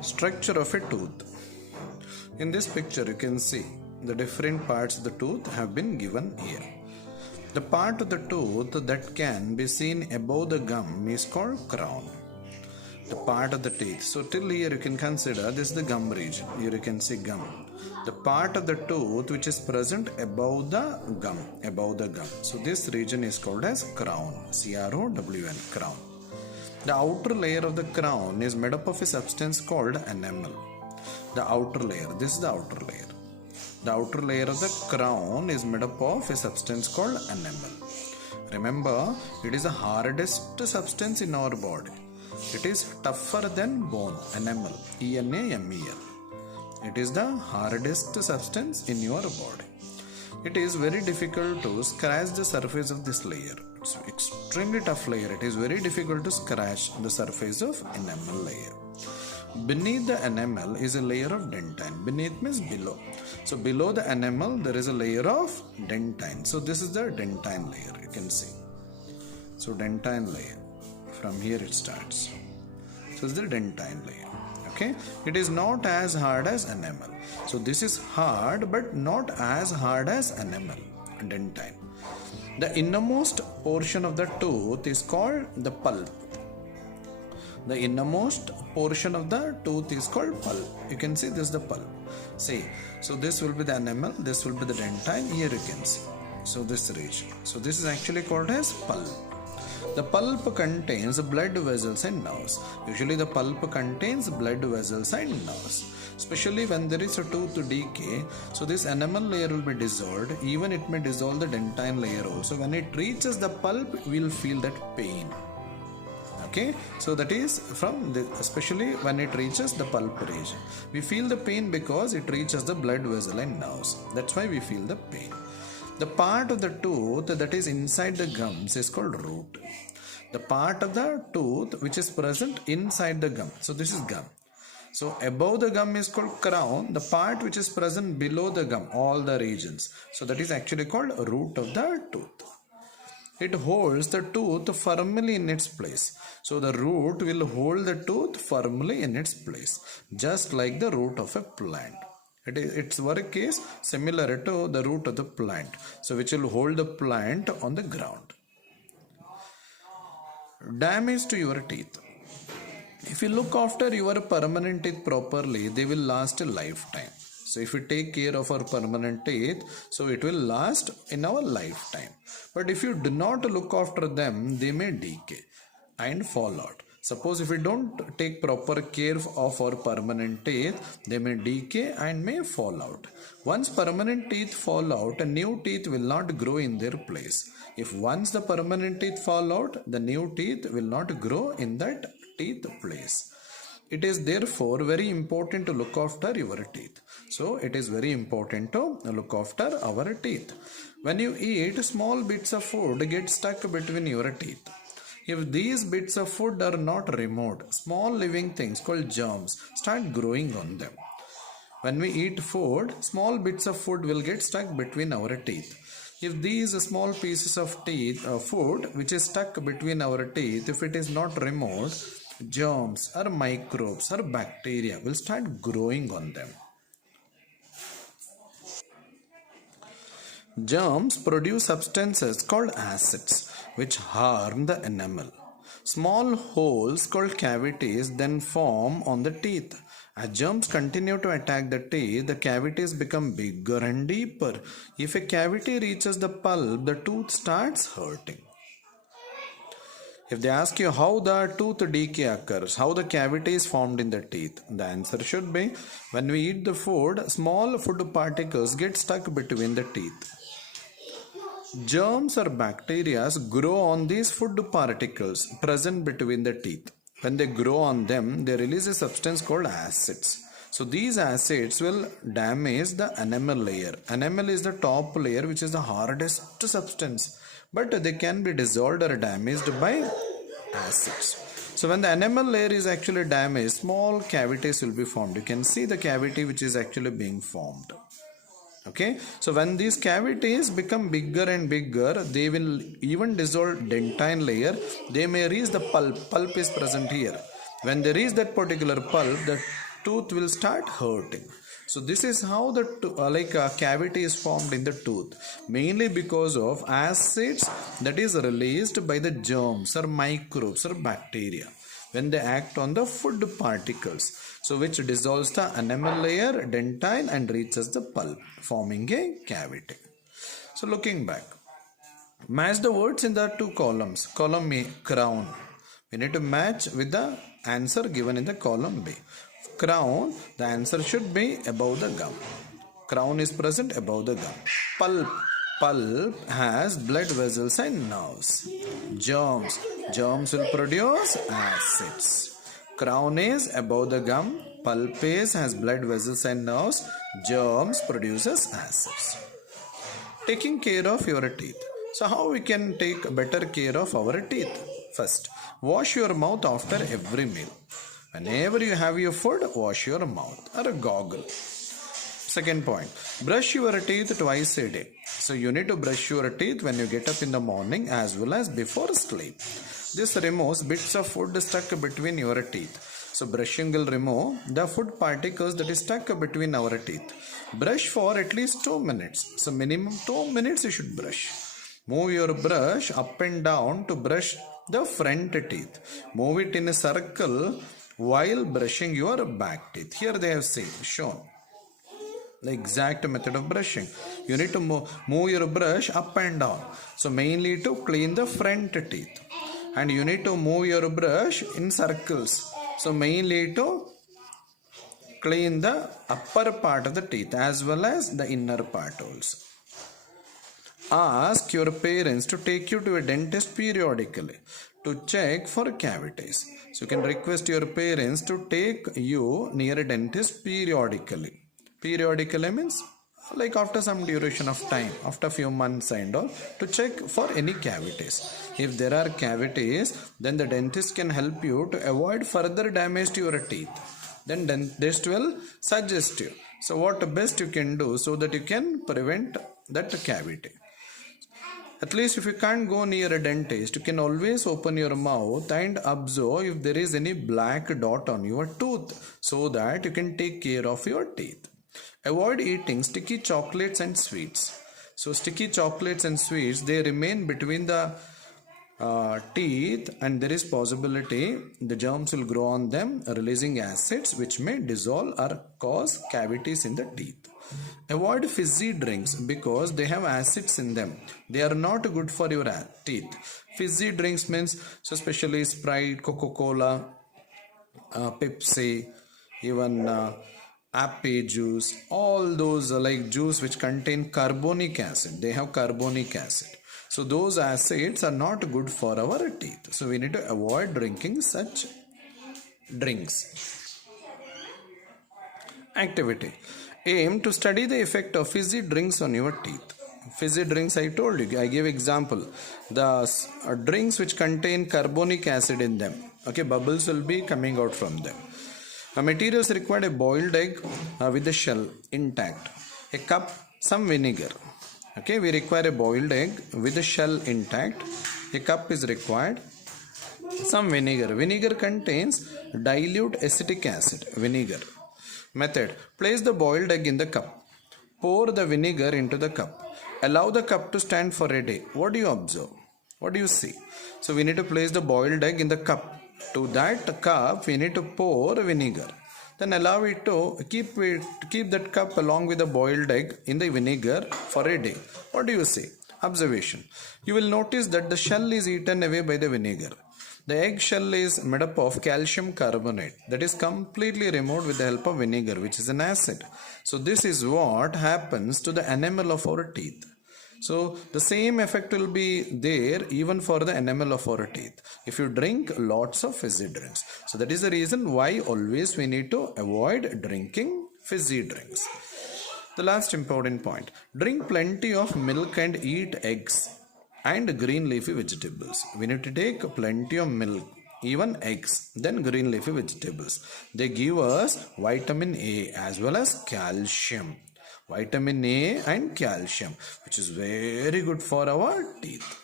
Structure of a tooth. In this picture you can see the different parts of the tooth have been given here. The part of the tooth that can be seen above the gum is called crown. The part of the teeth. So till here you can consider this is the gum region. Here you can see gum. The part of the tooth which is present above the gum. So this region is called as crown. C-R-O-W-N, crown. The outer layer of the crown is made up of a substance called enamel. The outer layer. This is the outer layer. The outer layer of the crown is made up of a substance called enamel. Remember, it is the hardest substance in our body. It is tougher than bone, enamel, E-N-A-M-E-L. It is the hardest substance in your body. It is very difficult to scratch the surface of this layer. It's an extremely tough layer. It is very difficult to scratch the surface of enamel layer. Beneath the enamel is a layer of dentine. Beneath means below. So below the enamel there is a layer of dentine. So this is the dentine layer, you can see. So dentine layer. From here it starts. So it's the dentine layer. Okay. It is not as hard as enamel. So this is hard but not as hard as enamel, dentine. The innermost portion of the tooth is called the pulp. The innermost portion of the tooth is called pulp. You can see this is the pulp. See, so this will be the enamel, this will be the dentine. Here you can see. So this region. So this is actually called as pulp. The pulp contains blood vessels and nerves. Usually the pulp contains blood vessels and nerves. Especially when there is a tooth decay, so this enamel layer will be dissolved. Even it may dissolve the dentine layer also. When it reaches the pulp, we will feel that pain. Okay, so that is from the, especially when it reaches the pulp region. We feel the pain because it reaches the blood vessel and nerves. That's why we feel the pain. The part of the tooth that is inside the gums is called root. The part of the tooth which is present inside the gum. So this is gum. So above the gum is called crown. The part which is present below the gum, all the regions. So that is actually called root of the tooth. It holds the tooth firmly in its place. So the root will hold the tooth firmly in its place, just like the root of a plant. Its work is similar to the root of the plant, so which will hold the plant on the ground. Damage to your teeth. If you look after your permanent teeth properly, they will last a lifetime. So if we take care of our permanent teeth, so it will last in our lifetime. But if you do not look after them, they may decay and fall out. Suppose if we don't take proper care of our permanent teeth, they may decay and may fall out. Once permanent teeth fall out, new teeth will not grow in their place. If once the permanent teeth fall out, the new teeth will not grow in that teeth place. It is therefore very important to look after your teeth. So it is very important to look after our teeth. When you eat, small bits of food get stuck between your teeth. If these bits of food are not removed, small living things called germs start growing on them. When we eat food, small bits of food will get stuck between our teeth. If these small pieces of food which is stuck between our teeth, if it is not removed, germs or microbes or bacteria will start growing on them. Germs produce substances called acids which harm the enamel. Small holes called cavities then form on the teeth. As germs continue to attack the teeth, the cavities become bigger and deeper. If a cavity reaches the pulp, the tooth starts hurting. If they ask you how the tooth decay occurs, how the cavity is formed in the teeth, the answer should be when we eat the food, small food particles get stuck between the teeth. Germs or bacteria grow on these food particles present between the teeth. When they grow on them, they release a substance called acids. So these acids will damage the enamel layer. Enamel is the top layer which is the hardest substance, but they can be dissolved or damaged by acids. So when the enamel layer is actually damaged, small cavities will be formed. You can see the cavity which is actually being formed. Okay, so when these cavities become bigger and bigger, they will even dissolve dentine layer. They may reach the pulp. Pulp is present here. When they reach that particular pulp, the tooth will start hurting. So this is how the cavity is formed in the tooth, mainly because of acids that is released by the germs or microbes or bacteria when they act on the food particles, so which dissolves the enamel layer, dentine, and reaches the pulp, forming a cavity. So looking back, match the words in the two columns. Column A, crown. We need to match with the answer given in the column B. Crown, the answer should be above the gum. Crown is present above the gum. Pulp, pulp has blood vessels and nerves. Germs, germs will produce acids. Crown is above the gum. Pulp has blood vessels and nerves. Germs produces acids. Taking care of your teeth. So how we can take better care of our teeth? First, wash your mouth after every meal. Whenever you have your food, wash your mouth or a goggle. Second point, brush your teeth twice a day. So you need to brush your teeth when you get up in the morning as well as before sleep. This removes bits of food stuck between your teeth. So brushing will remove the food particles that is stuck between our teeth. Brush for at least 2 minutes. So minimum 2 minutes you should brush. Move your brush up and down to brush the front teeth. Move it in a circle while brushing your back teeth. Here they have shown the exact method of brushing. You need to move your brush up and down. So mainly to clean the front teeth. And you need to move your brush in circles. So mainly to clean the upper part of the teeth as well as the inner part also. Ask your parents to take you to a dentist periodically to check for cavities. So you can request your parents to take you near a dentist periodically. Periodically means like after some duration of time, after a few months and all, to check for any cavities. If there are cavities, then the dentist can help you to avoid further damage to your teeth. Then dentist will suggest you. So what best you can do so that you can prevent that cavity. At least if you can't go near a dentist, you can always open your mouth and observe if there is any black dot on your tooth so that you can take care of your teeth. Avoid eating sticky chocolates and sweets. So sticky chocolates and sweets, they remain between the teeth, and there is possibility the germs will grow on them, releasing acids which may dissolve or cause cavities in the teeth. Avoid fizzy drinks because they have acids in them. They are not good for your teeth. Fizzy drinks means, so especially Sprite, Coca-Cola, Pepsi, even apple juice, all those like juice which contain carbonic acid. They have carbonic acid. So those acids are not good for our teeth. So we need to avoid drinking such drinks. Activity. Aim to study the effect of fizzy drinks on your teeth. Fizzy drinks, I told you, I gave example. The drinks which contain carbonic acid in them. Okay, bubbles will be coming out from them. Materials required: a boiled egg with the shell intact, a cup, some vinegar. Okay, we require a boiled egg with the shell intact. A cup is required. Some vinegar. Vinegar contains dilute acetic acid. Vinegar. Method. Place the boiled egg in the cup. Pour the vinegar into the cup. Allow the cup to stand for a day. What do you observe? What do you see? So we need to place the boiled egg in the cup. To that cup, we need to pour vinegar. Then allow it to keep that cup along with the boiled egg in the vinegar for a day. What do you see? Observation. You will notice that the shell is eaten away by the vinegar. The egg shell is made up of calcium carbonate that is completely removed with the help of vinegar, which is an acid. So this is what happens to the enamel of our teeth. So the same effect will be there even for the enamel of our teeth if you drink lots of fizzy drinks. So that is the reason why always we need to avoid drinking fizzy drinks. The last important point. Drink plenty of milk and eat eggs and green leafy vegetables. We need to take plenty of milk, even eggs, then green leafy vegetables. They give us vitamin A as well as calcium. Vitamin A and calcium, which is very good for our teeth.